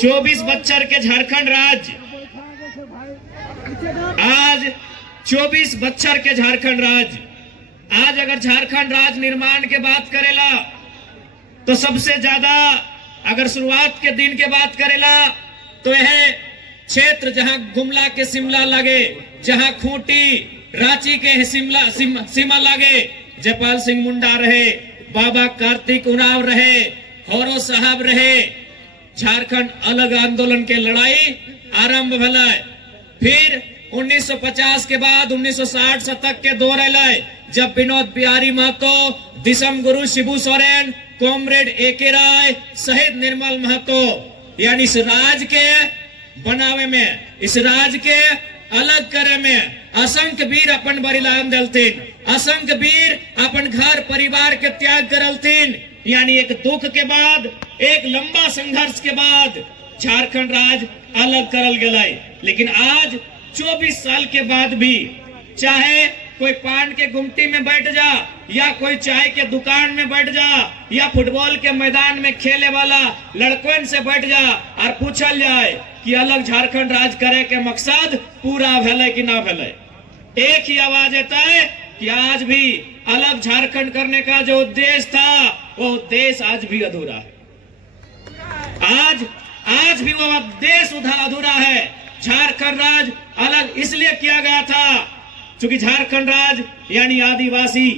24 बच्चर के झारखंड राज्य, आज 24 बच्चर के झारखंड राज्य, आज अगर झारखंड राज्य निर्माण के बात करेला तो सबसे ज्यादा अगर शुरुआत के दिन के बात करेला तो यह क्षेत्र जहां गुमला के शिमला लगे, जहां खूंटी रांची के सीमा लगे, जयपाल सिंह मुंडा रहे, बाबा कार्तिक उरांव रहे, हौरो साहब रहे, झारखंड अलग आंदोलन के लड़ाई आरंभ भला। फिर 1950 के बाद 1960 शतक के दौर आए, जब विनोद बिहारी महतो, दिसम गुरु शिबू सोरेन, कॉमरेड एके राय, शहीद निर्मल महतो, यानी इस राज के बनावे में, इस राज के अलग करे में असंख्य वीर अपन बलिदान दलतीन, असंख्य वीर अपन घर परिवार के त्याग करलतीन। यानी एक दुख के बाद, एक लंबा संघर्ष के बाद झारखंड राज्य अलग करल गए। लेकिन आज 24 साल के बाद भी, चाहे कोई पान के गुमटी में बैठ जा, या कोई चाय के दुकान में बैठ जा, या फुटबॉल के मैदान में खेले वाला लड़कन से बैठ जा और पूछल जाए कि अलग झारखंड राज्य करे के मकसद पूरा भेले कि ना भेले, एक ही आवाज आता है कि आज भी अलग झारखंड करने का जो उद्देश्य था वो उद्देश्य आज भी अधूरा है। आज भी वो उद्देश्य अधूरा है। झारखंड राज्य अलग इसलिए किया गया था क्योंकि झारखंड राज्य यानी आदिवासी,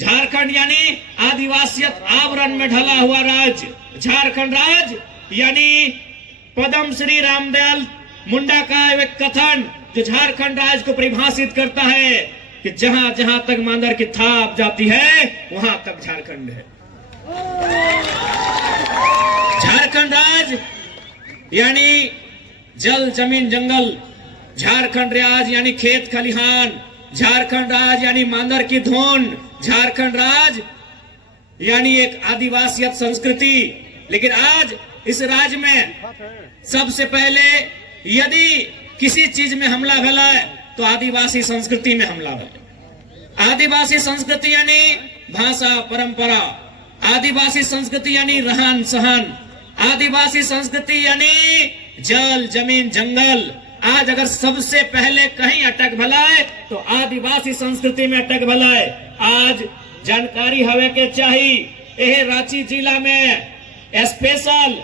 झारखंड यानी आदिवासियत आवरण में ढला हुआ राज्य, झारखंड राज्य यानी पद्म श्री रामदयाल मुंडा का एक कथन जो झारखंड राज्य को परिभाषित करता है कि जहां जहां तक मांदर की थाप जाती है वहां तक झारखंड है। झारखंड राज्य यानी जल जमीन जंगल, झारखंड राज्य यानी खेत खलिहान, झारखंड राज्य यानी मांदर की धुन, झारखंड राज्य यानी एक आदिवासियत संस्कृति। लेकिन आज इस राज्य में सबसे पहले यदि किसी चीज में हमला भला तो आदिवासी संस्कृति में हमला भला। आदिवासी संस्कृति यानी भाषा परंपरा, आदिवासी संस्कृति यानी रहन सहन, आदिवासी संस्कृति यानी जल जमीन जंगल। आज अगर सबसे पहले कहीं अटक भला है तो आदिवासी संस्कृति में अटक भला है। आज जानकारी हवे के चाहिए यह रांची जिला में स्पेशल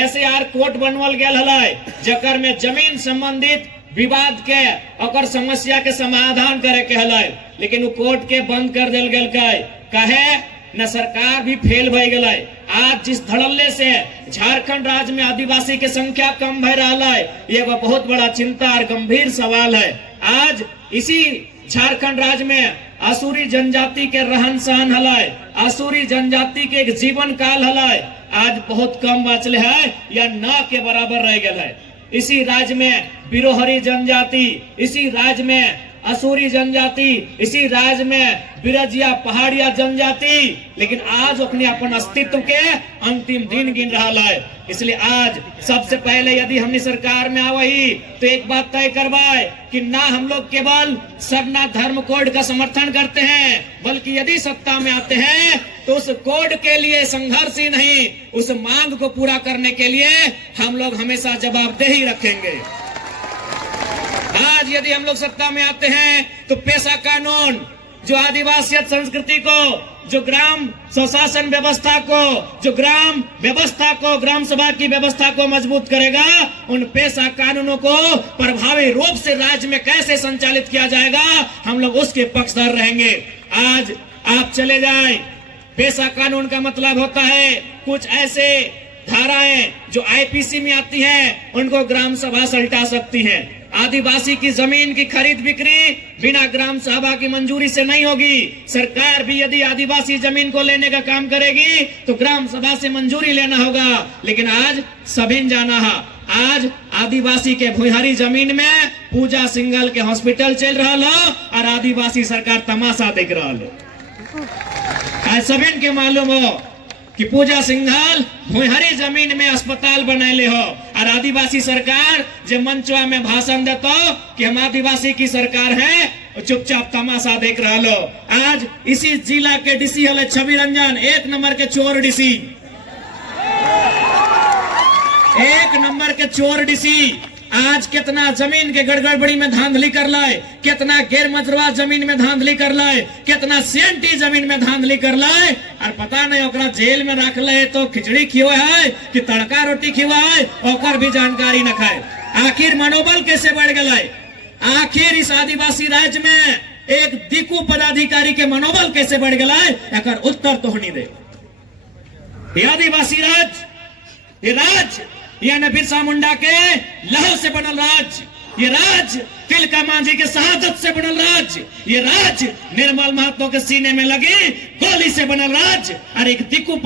SAR कोर्ट बनवल गया है, जकर में जमीन संबंधित विवाद के और समस्या के समाधान करे के हल, लेकिन वो कोर्ट के बंद कर दिल गए। कहे न सरकार भी फेल भय गए। आज जिस धड़ल्ले से झारखंड राज्य में आदिवासी की संख्या कम भय रहा है, ये बहुत बड़ा चिंता और गंभीर सवाल है। आज इसी झारखंड राज्य में आसुरी जनजाति के रहन सहन हलाय, आसुरी जनजाति के एक जीवन काल हलाय आज बहुत कम बचले है या न के बराबर रह गया है। इसी राज्य में बिरोहरी जनजाति, इसी राज्य में असुरी जनजाति, इसी राज्य में बिरजिया पहाड़िया जनजाति, लेकिन आज अपने अपन अस्तित्व के अंतिम दिन गिन रहा है। इसलिए आज सबसे पहले यदि हमने सरकार में आवही तो एक बात तय करवाए कि ना हम लोग केवल सरना धर्म कोड का समर्थन करते हैं, बल्कि यदि सत्ता में आते हैं तो उस कोड के लिए संघर्ष ही नहीं, उस मांग को पूरा करने के लिए हम लोग हमेशा जवाबदेही रखेंगे। आज यदि हम लोग सत्ता में आते हैं तो पेशा कानून जो आदिवासियत संस्कृति को, जो ग्राम स्वशासन व्यवस्था को, जो ग्राम व्यवस्था को, ग्राम सभा की व्यवस्था को मजबूत करेगा, उन पेशा कानूनों को प्रभावी रूप से राज्य में कैसे संचालित किया जाएगा, हम लोग उसके पक्षधर रहेंगे। आज आप चले जाएं, पेशा कानून का मतलब होता है कुछ ऐसे धाराएं जो IPC में आती हैं, उनको ग्राम सभा सल्टा सकती है। आदिवासी की जमीन की खरीद बिक्री बिना ग्राम सभा की मंजूरी से नहीं होगी। सरकार भी यदि आदिवासी जमीन को लेने का काम करेगी तो ग्राम सभा से मंजूरी लेना होगा। लेकिन आज सभी जाना है, आज आदिवासी के भुइहारी जमीन में पूजा सिंघल के हॉस्पिटल चल रहा हो और आदिवासी सरकार तमाशा देख रहा हो। आज सभी के मालूम हो कि पूजा सिंघल भुइहारी जमीन में अस्पताल बनैले हो और आदिवासी सरकार जो मंचवा में भाषण देता कि हम आदिवासी की सरकार है, चुपचाप तमाशा देख रहा लो। आज इसी जिला के DC हले छवि रंजन, एक नंबर के चोर DC, एक नंबर के चोर डीसी आज कितना जमीन के गड़गड़बड़ी में धांधली कर लाए, कितना गैर मजरूआ जमीन में धांधली कर लाए, कितना सीएनटी जमीन में धांधली कर लाए, और पता नहीं ओकरा जेल में रख ले तो खिचड़ी खियो है कि तड़का रोटी खिवा है, ओकर भी जानकारी न खाए। आखिर मनोबल कैसे बढ़ गया? आखिर इस आदिवासी राज्य में एक दिकू पदाधिकारी के मनोबल कैसे बढ़ गया? एकर उत्तर तो होनी दे। ये आदिवासी राज्य, ये राज्य यानी बिरसा मुंडा के लहू से बनल राज्य, ये राज्य तिलका मांझी के शहादत से बनल राज्य, ये राज्य निर्मल महतो के सीने में लगी गोली से बनल राज्य। और एक दिकू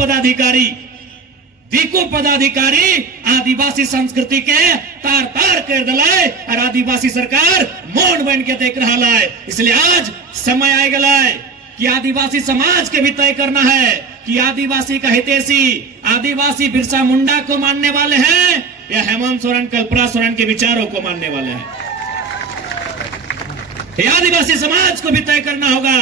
पदाधिकारी आदिवासी संस्कृति के तार तार कर दिलाए और आदिवासी सरकार मौन बन के देख रहा है। इसलिए आज समय आ गया है कि आदिवासी समाज के भी तय करना है कि आदिवासी का हितैषी आदिवासी बिरसा मुंडा को मानने वाले हैं या हेमंत सोरेन कल्पना सोरेन के विचारों को मानने वाले हैं। आदिवासी समाज को भी तय करना होगा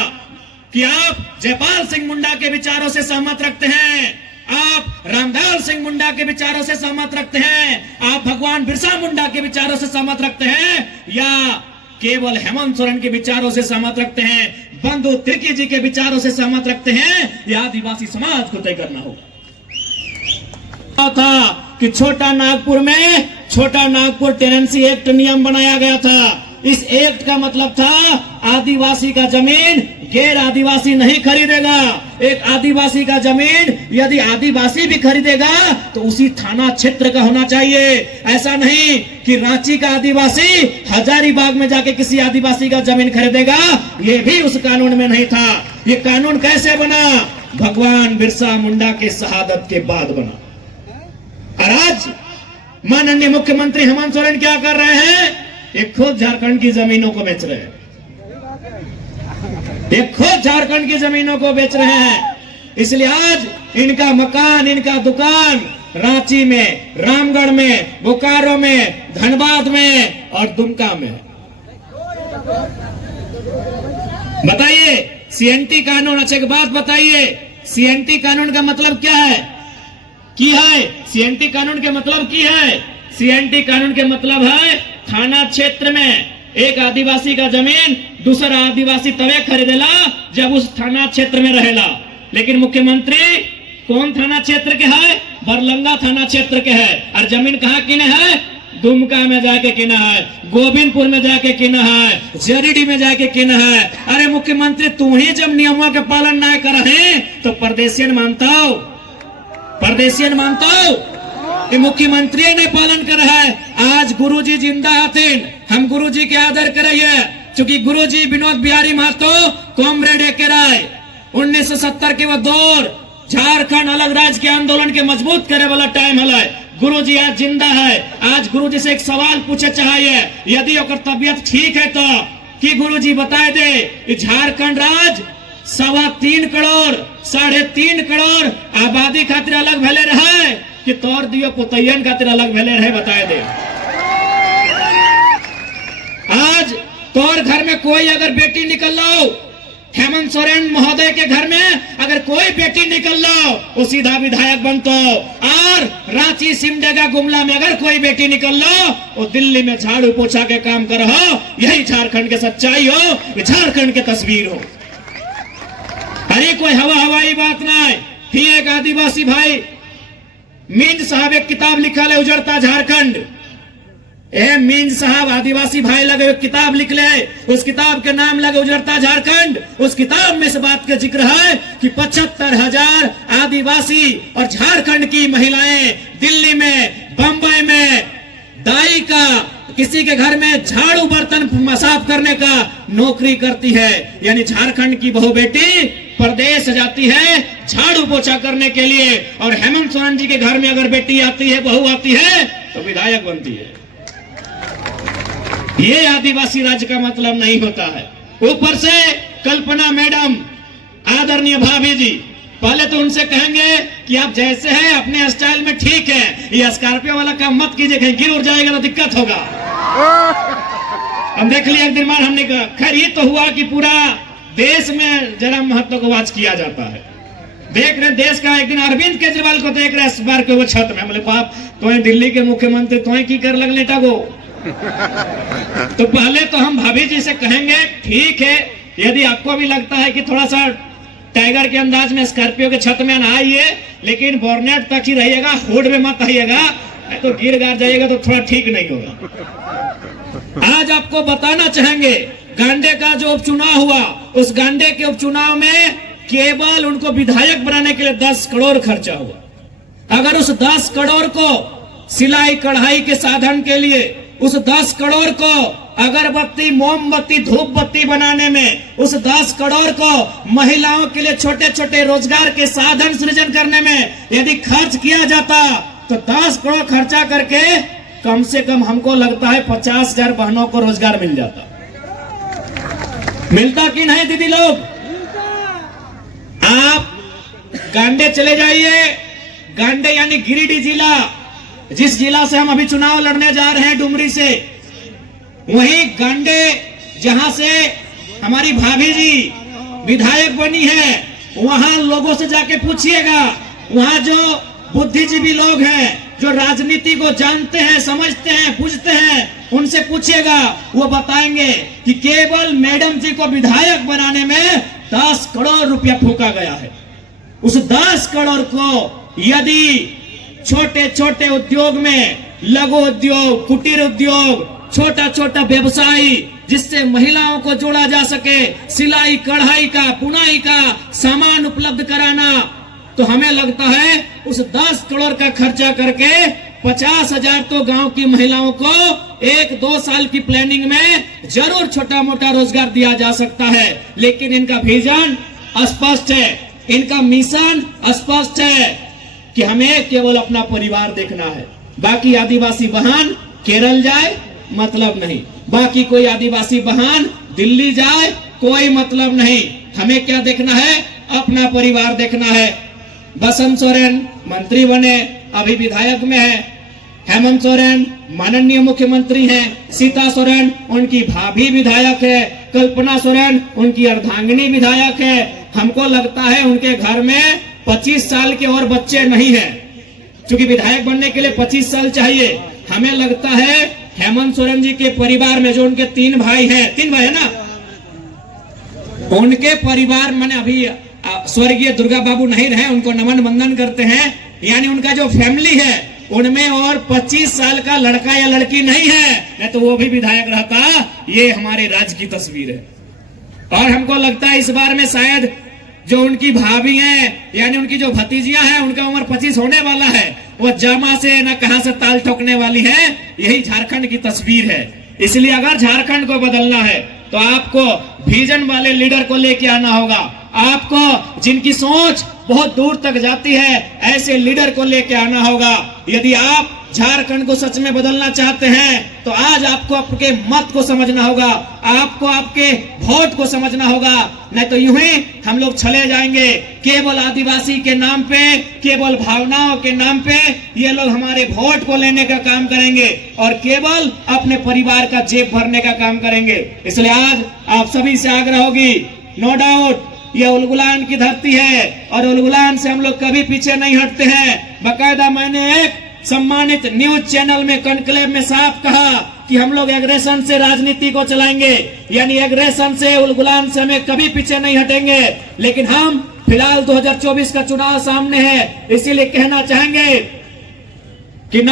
कि आप जयपाल सिंह मुंडा के विचारों से सहमत रखते हैं, आप रामदयाल सिंह मुंडा के विचारों से सहमत रखते हैं, आप भगवान बिरसा मुंडा के विचारों से सहमत रखते हैं, या केवल हेमंत सोरेन के विचारों से सहमत रखते हैं, बंधु तिर्की जी के विचारों से सहमत रखते हैं। यह आदिवासी समाज को तय करना होगा। था कि छोटा नागपुर टेनेंसी एक्ट नियम बनाया गया था। इस एक्ट का मतलब था आदिवासी का जमीन गैर आदिवासी नहीं खरीदेगा। एक आदिवासी का जमीन यदि आदिवासी भी खरीदेगा तो उसी थाना क्षेत्र का होना चाहिए। ऐसा नहीं कि रांची का आदिवासी हजारीबाग में जाके किसी आदिवासी का जमीन खरीदेगा, ये भी उस कानून में नहीं था। ये कानून कैसे बना? भगवान बिरसा मुंडा के शहादत के बाद बना। और आज माननीय मुख्यमंत्री हेमंत सोरेन क्या कर रहे हैं? ये खुद झारखंड की जमीनों को बेच रहे हैं, ये खुद झारखंड की जमीनों को बेच रहे हैं। इसलिए आज इनका मकान, इनका दुकान रांची में, रामगढ़ में, बोकारो में, धनबाद में और दुमका में। बताइए सीएनटी कानून, अच्छा एक बात बताइए, सीएनटी कानून का मतलब क्या है? सीएनटी कानून के मतलब की है? सीएनटी कानून के मतलब है थाना क्षेत्र में एक आदिवासी का जमीन दूसरा आदिवासी तवे खरीदेला जब उस थाना क्षेत्र में रहेला। लेकिन मुख्यमंत्री कौन थाना क्षेत्र के है? बरलंगा थाना क्षेत्र के है। और जमीन कहाँ किने है? दुमका में जाके किना है, गोविंदपुर में जाके किना है, जरीडी में जाके किना है। अरे मुख्यमंत्री तू ही जब नियमों के पालन ना कर रहे तो परदेशियन मानता हो, परदेशियन मानता हो। मुख्यमंत्री ने पालन कर रहा है। आज गुरुजी जिंदा हथिन, हम गुरुजी के आदर करिए, क्योंकि गुरुजी विनोद बिहारी महतो कॉमरेड के राय 1970 के वो दौर झारखंड अलग राज्य के आंदोलन के मजबूत करे वाला टाइम है। गुरुजी आज जिंदा है। आज गुरुजी से एक सवाल पूछे चाहिए, यदि ओकर तबियत ठीक है तो कि गुरुजी बताए दे झारखंड राज्य 3.25 करोड़ 3.5 करोड़ आबादी खातिर अलग भले रहे कि तौर दियो पुतैयन खातिर अलग भले रहे, बताए दे। आज तौर घर में कोई अगर बेटी निकल लो, हेमंत सोरेन महोदय के घर में अगर कोई बेटी निकल लो वो सीधा विधायक बनतो। और रांची सिमडेगा गुमला में अगर कोई बेटी निकल लो वो दिल्ली में झाड़ू पोछा के काम कर हो। यही झारखंड के सच्चाई हो, झारखंड के तस्वीर हो। अरे कोई हवाई बात ना है। ही एक आदिवासी भाई मींज साहब एक किताब लिखा है उजड़ता झारखंड। मींज साहब आदिवासी भाई लगे एक किताब लिख ले, उस किताब के नाम लगे उजड़ता झारखंड। उस किताब में इस बात का जिक्र है कि 75,000 आदिवासी और झारखंड की महिलाएं दिल्ली में, बंबई में दाई का, किसी के घर में झाड़ू बर्तन साफ करने का नौकरी करती है। यानी झारखंड की बहू बेटी प्रदेश जाती है झाड़ू पोछा करने के लिए, और हेमंत सोरेन जी के घर में अगर बेटी आती है, बहू आती है तो विधायक बनती है। ये आदिवासी राज्य का मतलब नहीं होता है। ऊपर से कल्पना मैडम, आदरणीय भाभी जी, पहले तो उनसे कहेंगे कि आप जैसे हैं अपने स्टाइल में ठीक है, ये स्कॉर्पियो वाला काम मत कीजिए, कहीं गिर उड़ जाएगा तो दिक्कत होगा। हम देख लिया एक दिन मार हमने कहा, खैर ये तो हुआ कि पूरा देश में जरा महत्व को वाच किया जाता है। देख रहे देश का, एक दिन अरविंद केजरीवाल को देख रहे इस बार के वो छत में, बोले बाप तो दिल्ली के मुख्यमंत्री तो की कर लगने टागो। तो पहले तो हम भाभी जी से कहेंगे ठीक है, यदि आपको भी लगता है कि थोड़ा सा टाइगर के अंदाज में स्कॉर्पियो के छत में ना आइए, लेकिन बोर्नेट तक ही रहिएगा, हुड में मत आइएगा, तो गिर गार जाइएगा तो थोड़ा ठीक नहीं होगा। आज आपको बताना चाहेंगे गांडे का जो उपचुनाव हुआ, उस गांडे के उपचुनाव में केवल उनको विधायक बनाने के लिए 10 करोड़ खर्चा हुआ। अगर उस 10 करोड़ को सिलाई कढ़ाई के साधन के लिए, उस 10 करोड़ को अगरबत्ती मोमबत्ती धूप बत्ती बनाने में, उस 10 करोड़ को महिलाओं के लिए छोटे छोटे रोजगार के साधन सृजन करने में यदि खर्च किया जाता तो 10 करोड़ खर्चा करके कम से कम हमको लगता है 50,000 बहनों को रोजगार मिल जाता। मिलता कि नहीं दीदी लोग? आप गांडे चले जाइए, गांडे यानी गिरिडीह जिला, जिस जिला से हम अभी चुनाव लड़ने जा रहे हैं डुमरी से, वहीं गांडे जहां से हमारी भाभी जी विधायक बनी है, वहां लोगों से जाके पूछिएगा, वहां जो बुद्धिजीवी लोग हैं, जो राजनीति को जानते हैं, समझते हैं, पूछते हैं, उनसे पूछिएगा, वो बताएंगे कि केवल मैडम जी को विधायक बनाने में 10 करोड़ रुपया फूका गया है। उस 10 करोड़ को यदि छोटे छोटे उद्योग में, लघु उद्योग, कुटीर उद्योग, छोटा छोटा व्यवसाय जिससे महिलाओं को जोड़ा जा सके, सिलाई कढ़ाई का, बुनाई का सामान उपलब्ध कराना, तो हमें लगता है उस 10 करोड़ का खर्चा करके 50,000 तो गांव की महिलाओं को 1-2 साल की प्लानिंग में जरूर छोटा मोटा रोजगार दिया जा सकता है। लेकिन इनका विजन स्पष्ट है, इनका मिशन स्पष्ट है कि हमें केवल अपना परिवार देखना है। बाकी आदिवासी बहन केरल जाए मतलब नहीं, बाकी कोई आदिवासी बहन दिल्ली जाए कोई मतलब नहीं। हमें क्या देखना है? अपना परिवार देखना है। बसंत सोरेन मंत्री बने, अभी विधायक में है। हेमंत सोरेन माननीय मुख्यमंत्री हैं। सीता सोरेन उनकी भाभी विधायक है। कल्पना सोरेन उनकी अर्धांगिनी विधायक है। हमको लगता है उनके घर में 25 साल के और बच्चे नहीं हैं, क्योंकि विधायक बनने के लिए 25 साल चाहिए। हमें लगता है हेमंत सोरेन जी के परिवार में जो उनके 3 भाई हैं, 3 भाई है ना, उनके परिवार मैंने अभी स्वर्गीय दुर्गा बाबू नहीं रहे, उनको नमन वंदन करते हैं, यानी उनका जो फैमिली है उनमें और 25 साल का लड़का या लड़की नहीं है, नहीं तो वो भी विधायक रहता। ये हमारे राज्य की तस्वीर है। और हमको लगता है इस बार में शायद जो उनकी भाभी हैं, यानी उनकी जो भतीजियां हैं, उनका उम्र 25 होने वाला है, वो जमा से न कहां से ताल ठोकने वाली है। यही झारखंड की तस्वीर है। इसलिए अगर झारखंड को बदलना है तो आपको विजन वाले लीडर को लेके आना होगा। आपको जिनकी सोच बहुत दूर तक जाती है, ऐसे लीडर को लेके आना होगा। यदि आप झारखंड को सच में बदलना चाहते हैं तो आज आपको आपके मत को समझना होगा, आपको आपके वोट को समझना होगा। नहीं तो यूं ही हम लोग चले जाएंगे केवल आदिवासी के नाम पे, केवल भावनाओं के नाम पे ये लोग हमारे वोट को लेने का काम करेंगे और केवल अपने परिवार का जेब भरने का काम करेंगे। इसलिए आज आप सभी से आग्रह होगी, नो डाउट ये उलगुलान की धरती है और उलगुलान से हम लोग कभी पीछे नहीं हटते हैं। बाकायदा मैंने एक सम्मानित न्यूज चैनल में कॉन्क्लेव में साफ कहा कि हम लोग एग्रेशन से राजनीति को चलाएंगे, यानी एग्रेशन से, उलगुलान से हमें कभी पीछे नहीं हटेंगे। लेकिन हम फिलहाल 2024 का चुनाव सामने है, इसीलिए कहना चाहेंगे कि ना